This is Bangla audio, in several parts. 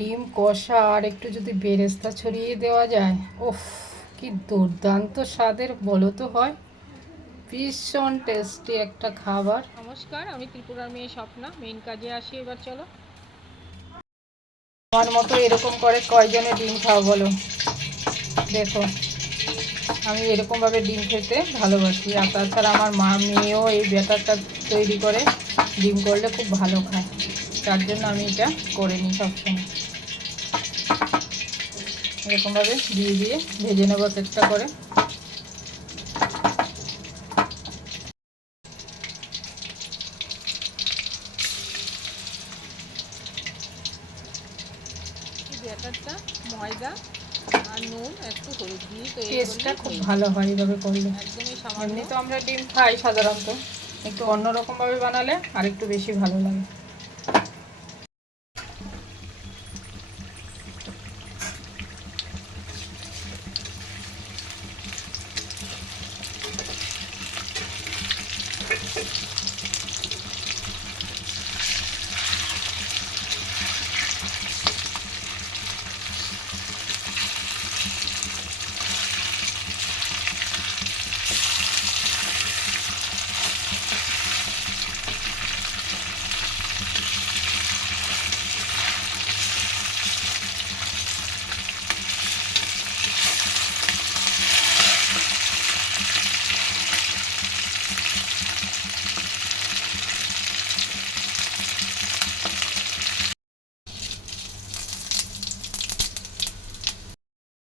ডিম কষা আর একটু যদি বেরেস্তা ছড়িয়ে দেওয়া যায়, ওফ কি দুর্দান্ত স্বাদের বলো তো হয়। ভীষণ টেস্টি একটা খাবার। নমস্কার, আমি ত্রিপুরার মেয়ে স্বপ্না। মেইন কাজে আসি, এবার চলো। আমার মতো এরকম করে কয়জনে ডিম খাও বলো? দেখো, আমি এরকমভাবে ডিম খেতে ভালোবাসি। আর তাছাড়া আমার মেয়েও এই ব্যাটারটা তৈরি করে ডিম করলে খুব ভালো খায়, তার জন্য আমি এটা করে নিই সবসময়। এরকমভাবে দিয়ে দিয়ে ভেজে নেবো একটা করে। ব্যাটারটা ময়দা আর নুন একটু হলুদ দিয়ে তৈরি টেস্টটা করলেই খুব হয়ে ভালো যায়। হয় এইভাবে করলে। একদমই সামান্য। এমনি তো আমরা ডিম খাই সাধারণত, একটু অন্যরকমভাবে বানালে আর একটু বেশি ভালো লাগে।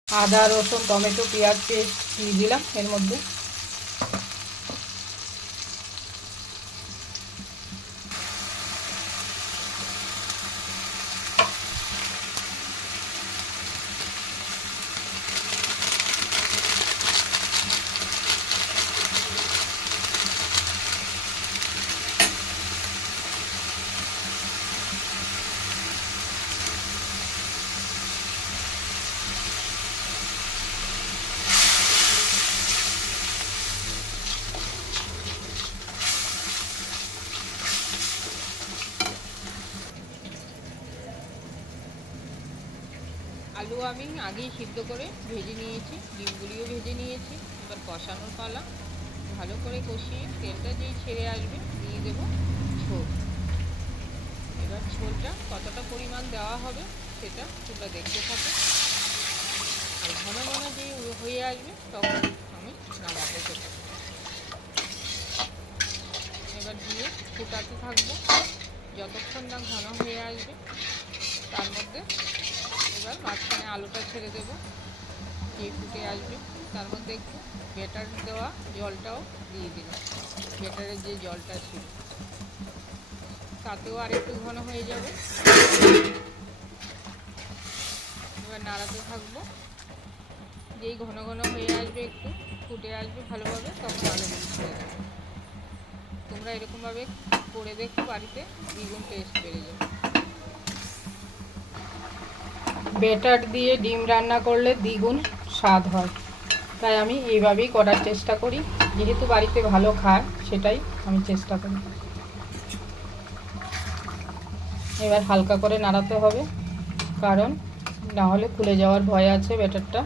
আদা রসুন টমেটো পেঁয়াজ পেস্ট দিয়ে দিলাম এর মধ্যে। আলু আমি আগেই সিদ্ধ করে ভেজে নিয়েছি, ডিমগুলিও ভেজে নিয়েছি। এবার কষানোর পালা। ভালো করে কষিয়ে তেলটা যেই ছেড়ে আসবে দিয়ে দেবো ঝোল। এবার ঝোলটা কতটা পরিমাণ দেওয়া হবে সেটা তোমরা দেখতে থাকো। আর ঘন ঘন যেই হয়ে আসবে তখন আমি নামাবো সেটা। এবার দিয়ে ফুটাতে থাকবো যতক্ষণ না ঘন হয়ে আসবে। তার মধ্যে এবার মাঝখানে আলুটা ছেড়ে দেবো, দিয়ে ফুটে আসবে। তার মধ্যে একটু ব্যাটার দেওয়া জলটাও দিয়ে দিলাম, ব্যাটারের যে জলটা ছিল তাতেও আর একটু ঘন হয়ে যাবে। এবার নাড়াতে থাকবো। যেই ঘন ঘন হয়ে আসবে, একটু ফুটে আসবে ভালোভাবে, তখন আলুগুলো ছেড়ে দেবো। তোমরা এরকমভাবে করে দেখো, বাড়িতে দ্বিগুণ টেস্ট বেড়ে যাবে। ব্যাটার দিয়ে ডিম রান্না করলে দ্বিগুণ স্বাদ হয়, তাই আমি এইভাবেই করার চেষ্টা করি। যেহেতু বাড়িতে ভালো খায় সেটাই আমি চেষ্টা করি। এবার হালকা করে নাড়াতে হবে, কারণ না হলে খুলে যাওয়ার ভয় আছে ব্যাটারটা।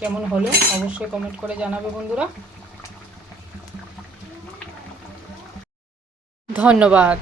কেমন হলো অবশ্যই কমেন্ট করে জানাবে বন্ধুরা। ধন্যবাদ।